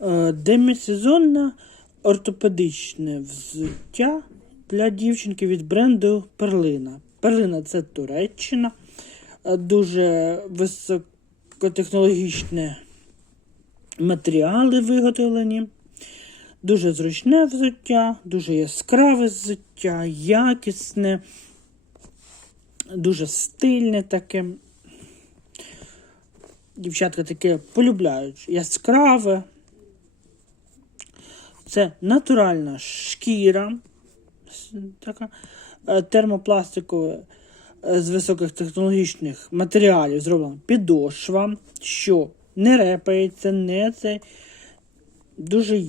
Е, Демісезонне ортопедичне взуття для дівчинки від бренду Перлина. Перлина це Туреччина. Е, Дуже високотехнологічні матеріали виготовлені. Дуже зручне взуття, дуже яскраве взуття, якісне, дуже стильне таке. Дівчатка таке полюбляють. Яскраве. Це натуральна шкіра, така е, термопластикове е, з високих технологічних матеріалів зроблена підошва, що не репається, не це дуже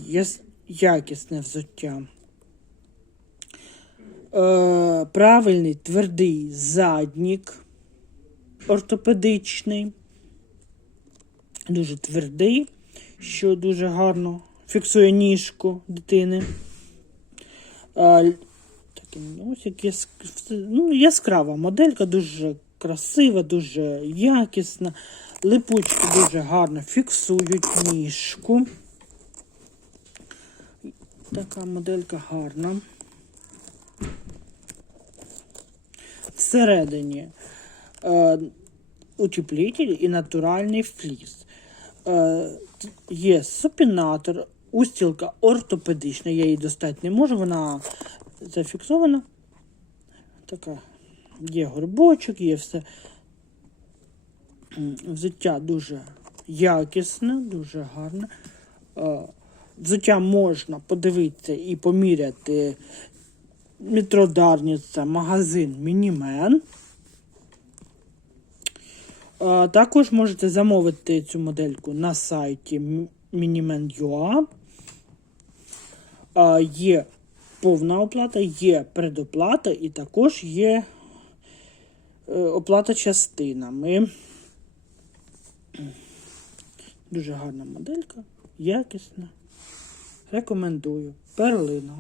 якісне взуття. Е, правильний твердий заднік ортопедичний, дуже твердий, що дуже гарно фіксує ніжку дитини. Е, такий носик яск... ну, яскрава моделька, дуже красива, дуже якісна. Липучки дуже гарно фіксують ніжку. Така моделька гарна. Всередині е, утеплитель і натуральний фліс. Е, є супінатор, устілка ортопедична, я її достати не можу, вона зафіксована. Така є горбочок, є все. Взуття дуже якісне, дуже гарне. Е, Взуття можна подивитися і поміряти Метродарниця, магазин Мінімен. Е, Також можете замовити цю модельку на сайті Miniman.ua. Юа, Є повна оплата, є предоплата і також є е, оплата частинами. Дуже гарна моделька, якісна. Рекомендую. Перлина.